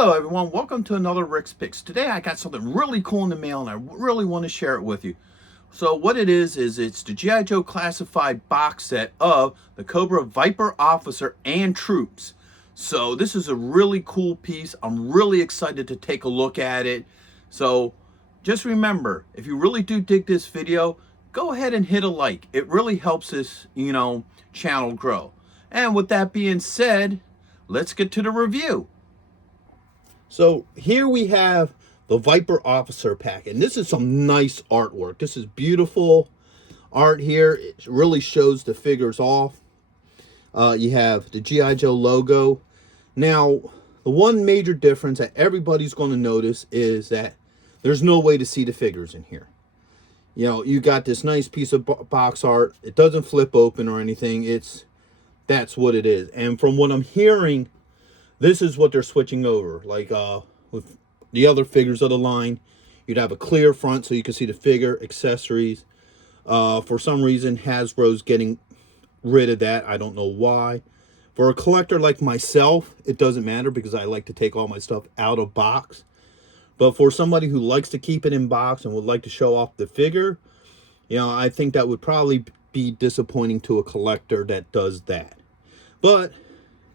Hello everyone, welcome to another Rick's Picks. Today I got something really cool in the mail and I really want to share it with you. So what it is it's the G.I. Joe classified box set of the Cobra Viper Officer and Troops. So this is a really cool piece. I'm really excited to take a look at it. So just remember, if you really do dig this video, go ahead and hit a like. It really helps this, channel grow. And with that being said, let's get to the review. So here we have the Viper Officer pack, and this is some nice artwork. This is beautiful art here. It really shows the figures off. You have the G.I. Joe logo. Now, the one major difference that everybody's going to notice is that there's no way to see the figures in here. You know, you got this nice piece of box art. It doesn't flip open or anything. That's what it is. And from what I'm hearing, this is what they're switching over. Like with the other figures of the line, you'd have a clear front so you can see the figure, accessories. For some reason, Hasbro's getting rid of that. I don't know why. For a collector like myself, it doesn't matter because I like to take all my stuff out of box. But for somebody who likes to keep it in box and would like to show off the figure, I think that would probably be disappointing to a collector that does that. But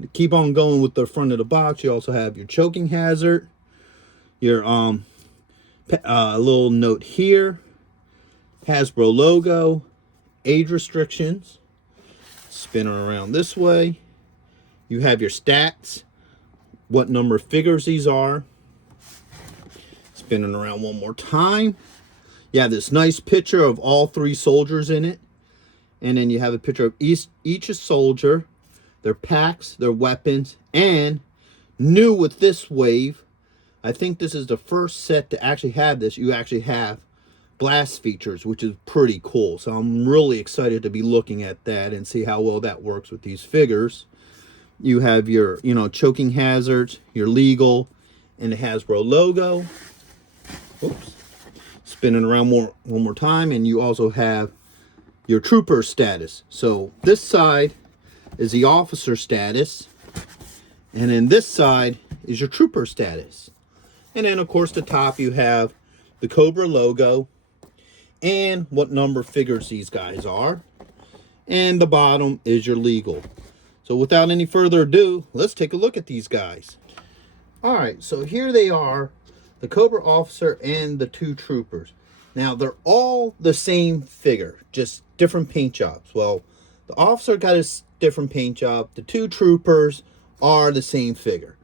to keep on going with the front of the box, you also have your choking hazard, your little note here, Hasbro logo, age restrictions, spinning around this way. You have your stats, what number of figures these are, spinning around one more time. You have this nice picture of all three soldiers in it, and then you have a picture of each soldier, their packs, their weapons, and new with this wave, I think this is the first set to actually have this. You actually have blast features, which is pretty cool. So I'm really excited to be looking at that and see how well that works with these figures. You have your, choking hazards, your legal, and the Hasbro logo. Oops. Spinning around one more time, and you also have your trooper status. So this side is the officer status, and then this side is your trooper status. And then of course the top you have the Cobra logo and what number figures these guys are, and the bottom is your legal. So without any further ado, let's take a look at these guys. All right, so here they are, the Cobra officer and the two troopers. Now they're all the same figure, just different paint jobs. Well, the officer got his different paint job. The two troopers are the same figure.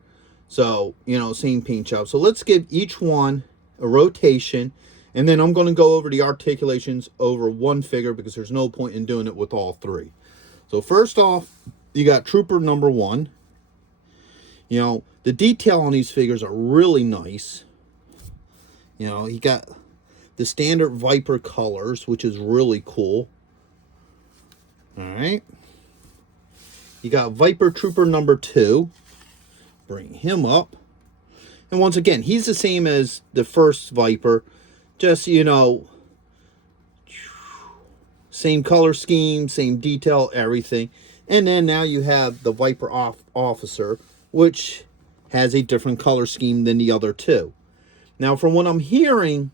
So, same paint job. So let's give each one a rotation. And then I'm going to go over the articulations over one figure because there's no point in doing it with all three. So first off, you got trooper number one. The detail on these figures are really nice. He got the standard Viper colors, which is really cool. All right. You got Viper Trooper number 2. Bring him up. And once again, he's the same as the first Viper. Just, same color scheme, same detail, everything. And then now you have the Viper Officer, which has a different color scheme than the other two. Now, from what I'm hearing,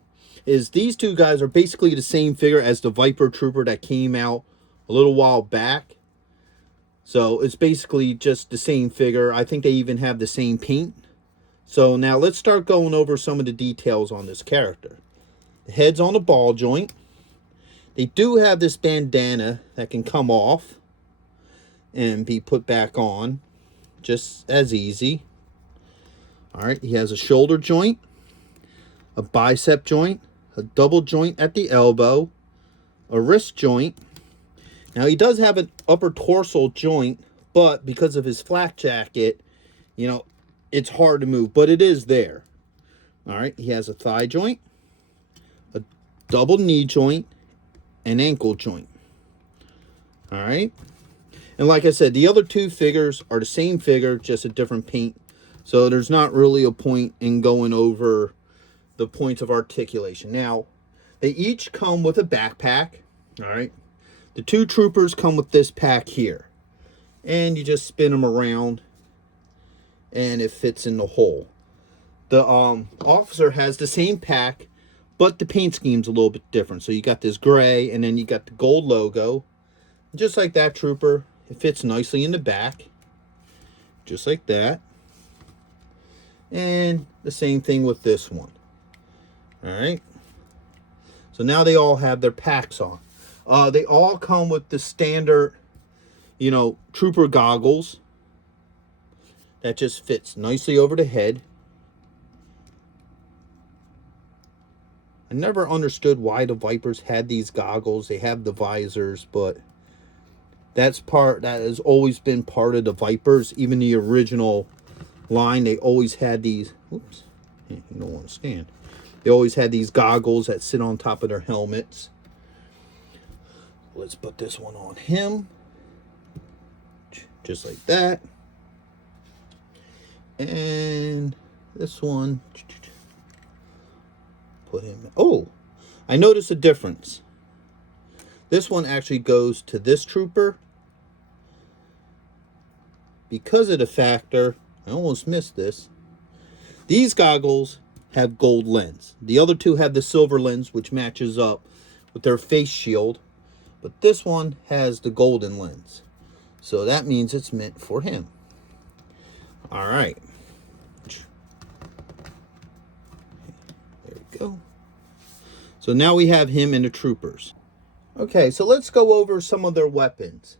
is these two guys are basically the same figure as the Viper Trooper that came out a little while back. So it's basically just the same figure. I think they even have the same paint. So now let's start going over some of the details on this character. The head's on a ball joint. They do have this bandana that can come off and be put back on just as easy. All right, he has a shoulder joint, a bicep joint, a double joint at the elbow, a wrist joint. Now, he does have an upper torso joint, but because of his flak jacket, it's hard to move, but it is there. All right, he has a thigh joint, a double knee joint, and ankle joint. All right. And like I said, the other two figures are the same figure, just a different paint. So there's not really a point in going over the points of articulation. Now, they each come with a backpack. All right. The two troopers come with this pack here. And you just spin them around and it fits in the hole. The officer has the same pack, but the paint scheme's a little bit different. So you got this gray, and then you got the gold logo. Just like that, trooper, it fits nicely in the back. Just like that. And the same thing with this one. Alright. So now they all have their packs on. They all come with the standard, you know, trooper goggles. That just fits nicely over the head. I never understood why the Vipers had these goggles. They have the visors, but that has always been part of the Vipers. Even the original line, they always had these. Oops, you don't want to stand. They always had these goggles that sit on top of their helmets. Let's put this one on him, just like that. And this one, put him. Oh, I noticed a difference. This one actually goes to this trooper. Because of the factor, I almost missed this. These goggles have gold lens. The other two have the silver lens, which matches up with their face shield. But this one has the golden lens. So that means it's meant for him. All right. There we go. So now we have him and the troopers. Okay, so let's go over some of their weapons.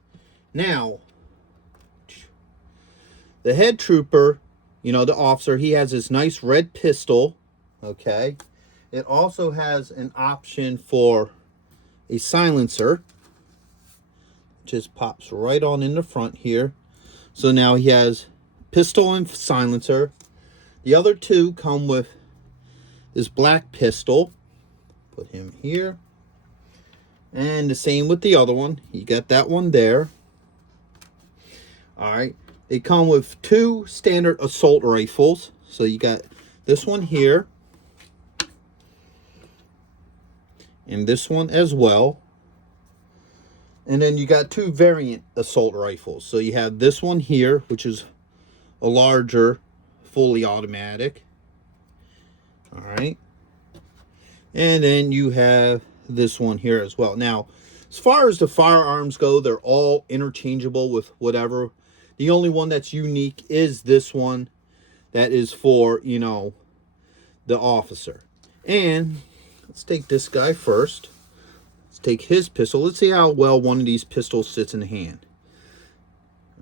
Now, the head trooper, you know, the officer, he has this nice red pistol. Okay. It also has an option for a silencer. Just pops right on in the front here. So now he has pistol and silencer. The other two come with this black pistol. Put him here. And the same with the other one. You got that one there. Alright. They come with two standard assault rifles. So you got this one here. And this one as well. And then you got two variant assault rifles. So you have this one here, which is a larger, fully automatic. Alright. And then you have this one here as well. Now, as far as the firearms go, they're all interchangeable with whatever. The only one that's unique is this one that is for, you know, the officer. And let's take this guy first. Let's take his pistol. Let's see how well one of these pistols sits in the hand.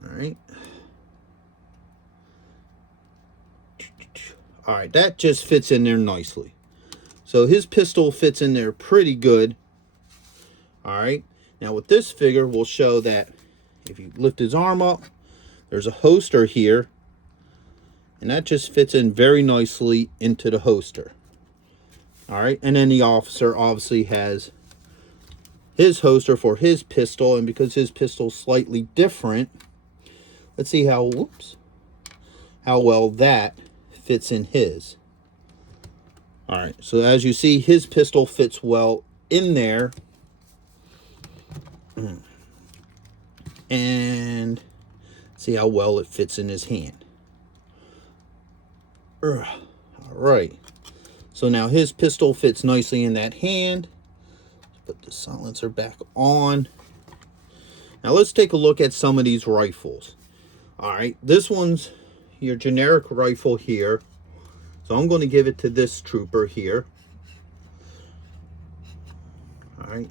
Alright. Alright, that just fits in there nicely. So his pistol fits in there pretty good. Alright. Now with this figure, we'll show that if you lift his arm up, there's a holster here. And that just fits in very nicely into the holster. Alright. And then the officer obviously has his holster for his pistol. And because his pistol's slightly different, let's see how well that fits in his. Alright, so as you see, his pistol fits well in there. And see how well it fits in his hand. Alright, so now his pistol fits nicely in that hand. Let's put the silencer back on. Now let's take a look at some of these rifles. Alright, this one's your generic rifle here. So I'm going to give it to this trooper here. Alright.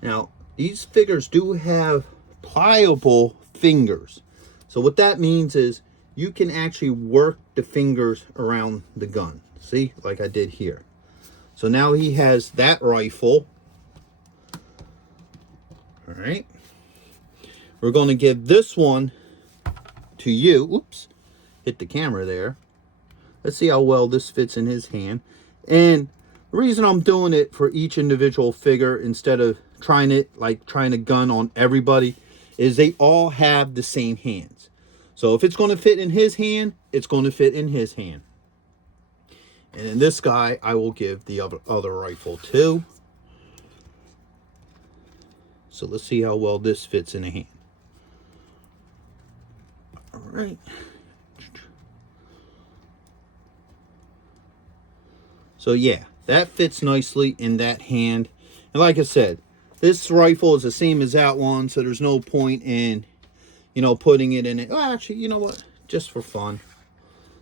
Now, these figures do have pliable fingers. So what that means is you can actually work the fingers around the gun. See, like I did here. So now he has that rifle. Alright. We're going to give this one to you. Oops, hit the camera there. Let's see how well this fits in his hand. And the reason I'm doing it for each individual figure instead of trying a gun on everybody is they all have the same hands. So if it's going to fit in his hand, it's going to fit in his hand. And in this guy, I will give the other rifle to. So let's see how well this fits in the hand. All right. So yeah, that fits nicely in that hand. And like I said, this rifle is the same as that one, so there's no point in, you know, putting it in it. Well, actually, you know what? Just for fun,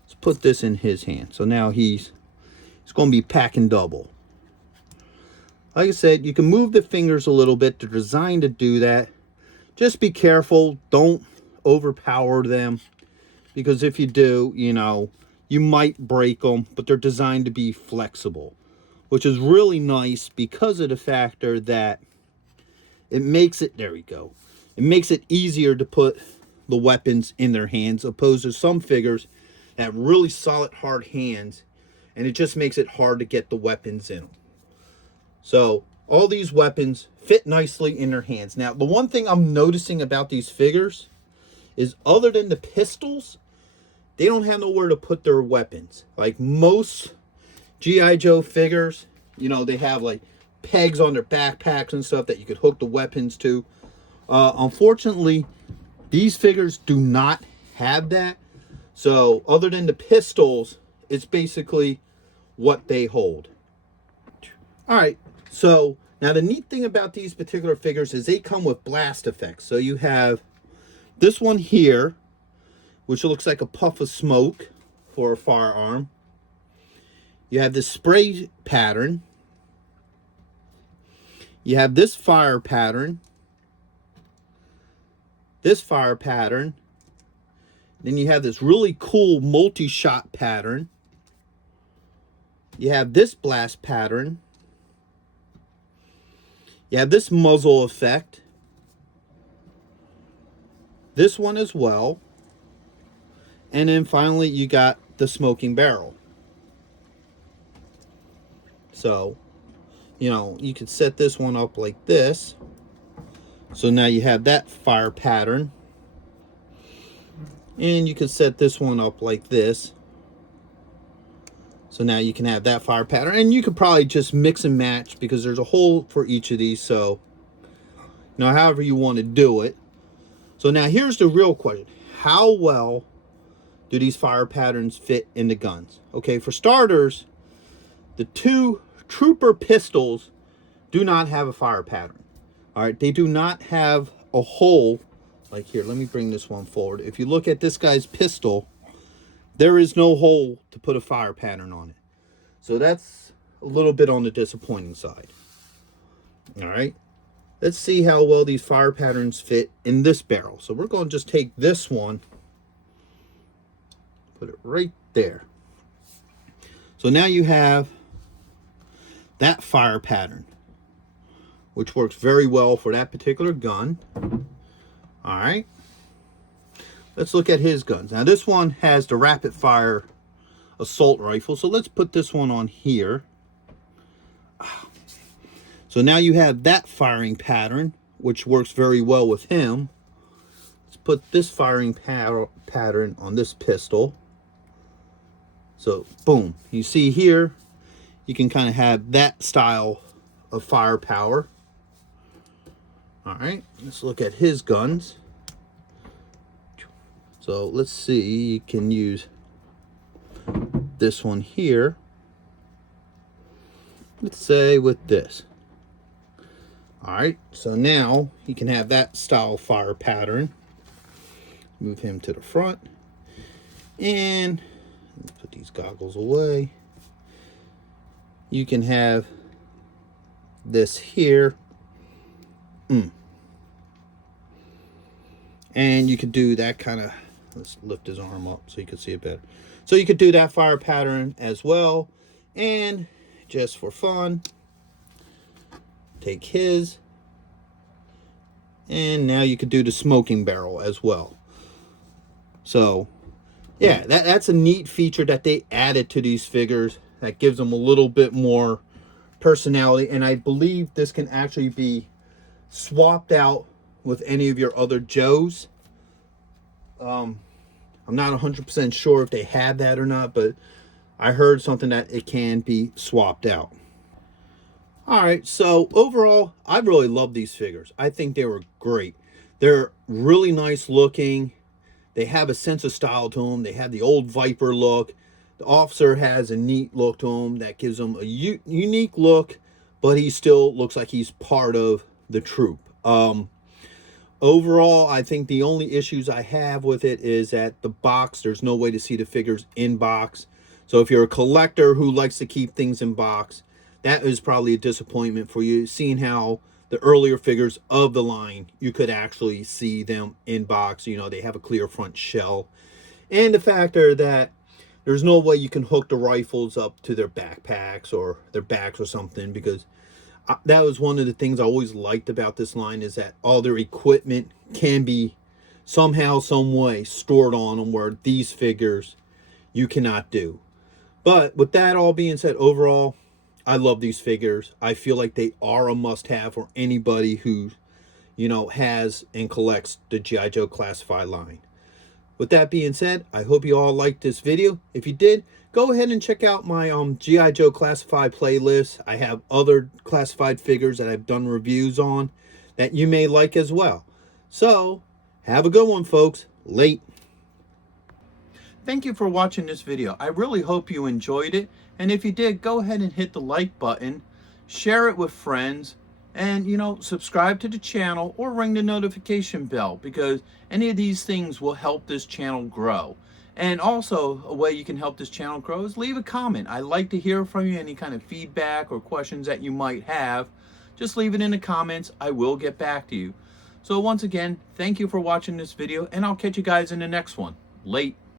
let's put this in his hand. So now he's going to be packing double. Like I said, you can move the fingers a little bit. They're designed to do that. Just be careful. Don't overpower them, because if you do, you know, you might break them, but they're designed to be flexible, which is really nice because of the factor that it makes it, there we go, it makes it easier to put the weapons in their hands, opposed to some figures that have really solid, hard hands, and it just makes it hard to get the weapons in them. So all these weapons fit nicely in their hands. Now, the one thing I'm noticing about these figures is, other than the pistols, they don't have nowhere to put their weapons. Like most G.I. Joe figures, you know, they have like pegs on their backpacks and stuff that you could hook the weapons to. Unfortunately, these figures do not have that. So other than the pistols, it's basically what they hold. All right, so now the neat thing about these particular figures is they come with blast effects. So you have this one here, which looks like a puff of smoke for a firearm. You have this spray pattern. You have this fire pattern. This fire pattern. Then you have this really cool multi-shot pattern. You have this blast pattern. You have this muzzle effect. This one as well. And then finally you got the smoking barrel. So, you know, you could set this one up like this. So now you have that fire pattern. And you could set this one up like this. So now you can have that fire pattern. And you could probably just mix and match, because there's a hole for each of these. So, you know, however you want to do it. So now here's the real question. How well do these fire patterns fit in the guns? Okay, for starters, the two Trooper pistols do not have a fire pattern. All right, they do not have a hole. Like here, let me bring this one forward. If you look at this guy's pistol, there is no hole to put a fire pattern on it. So that's a little bit on the disappointing side. All right, let's see how well these fire patterns fit in this barrel. So we're going to just take this one, put it right there. So now you have that fire pattern, which works very well for that particular gun. All right, let's look at his guns. Now this one has the rapid fire assault rifle, so let's put this one on here. So now you have that firing pattern, which works very well with him. Let's put this firing pattern on this pistol. So boom, you see here, you can kind of have that style of firepower. All right, let's look at his guns. So let's see, you can use this one here. Let's say with this. All right, so now you can have that style fire pattern. Move him to the front. And put these goggles away. You can have this here. And you could do that kind of, let's lift his arm up so you can see it better. So you could do that fire pattern as well. And just for fun, take his. And now you could do the smoking barrel as well. So yeah, that's a neat feature that they added to these figures that gives them a little bit more personality. And I believe this can actually be swapped out with any of your other Joes. I'm not 100% sure if they have that or not, but I heard something that it can be swapped out. All right, so overall, I really love these figures. I think they were great. They're really nice looking. They have a sense of style to them. They have the old Viper look. The officer has a neat look to him that gives him a unique look, but he still looks like he's part of the troop. Overall, I think the only issues I have with it is that the box, there's no way to see the figures in box. So if you're a collector who likes to keep things in box, that is probably a disappointment for you, seeing how the earlier figures of the line, you could actually see them in box. You know, they have a clear front shell. And the factor that there's no way you can hook the rifles up to their backpacks or their backs or something, because that was one of the things I always liked about this line, is that all their equipment can be somehow, some way stored on them, where these figures you cannot do. But with that all being said, overall, I love these figures. I feel like they are a must-have for anybody who, you know, has and collects the G.I. Joe Classified line. With that being said, I hope you all liked this video. If you did, go ahead and check out my G.I. Joe Classified playlist. I have other classified figures that I've done reviews on that you may like as well. So, have a good one, folks. Late. Thank you for watching this video. I really hope you enjoyed it. And if you did, go ahead and hit the like button, share it with friends, and, you know, subscribe to the channel or ring the notification bell, because any of these things will help this channel grow. And also, a way you can help this channel grow is leave a comment. I like to hear from you, any kind of feedback or questions that you might have. Just leave it in the comments. I will get back to you. So once again, thank you for watching this video, and I'll catch you guys in the next one. Late.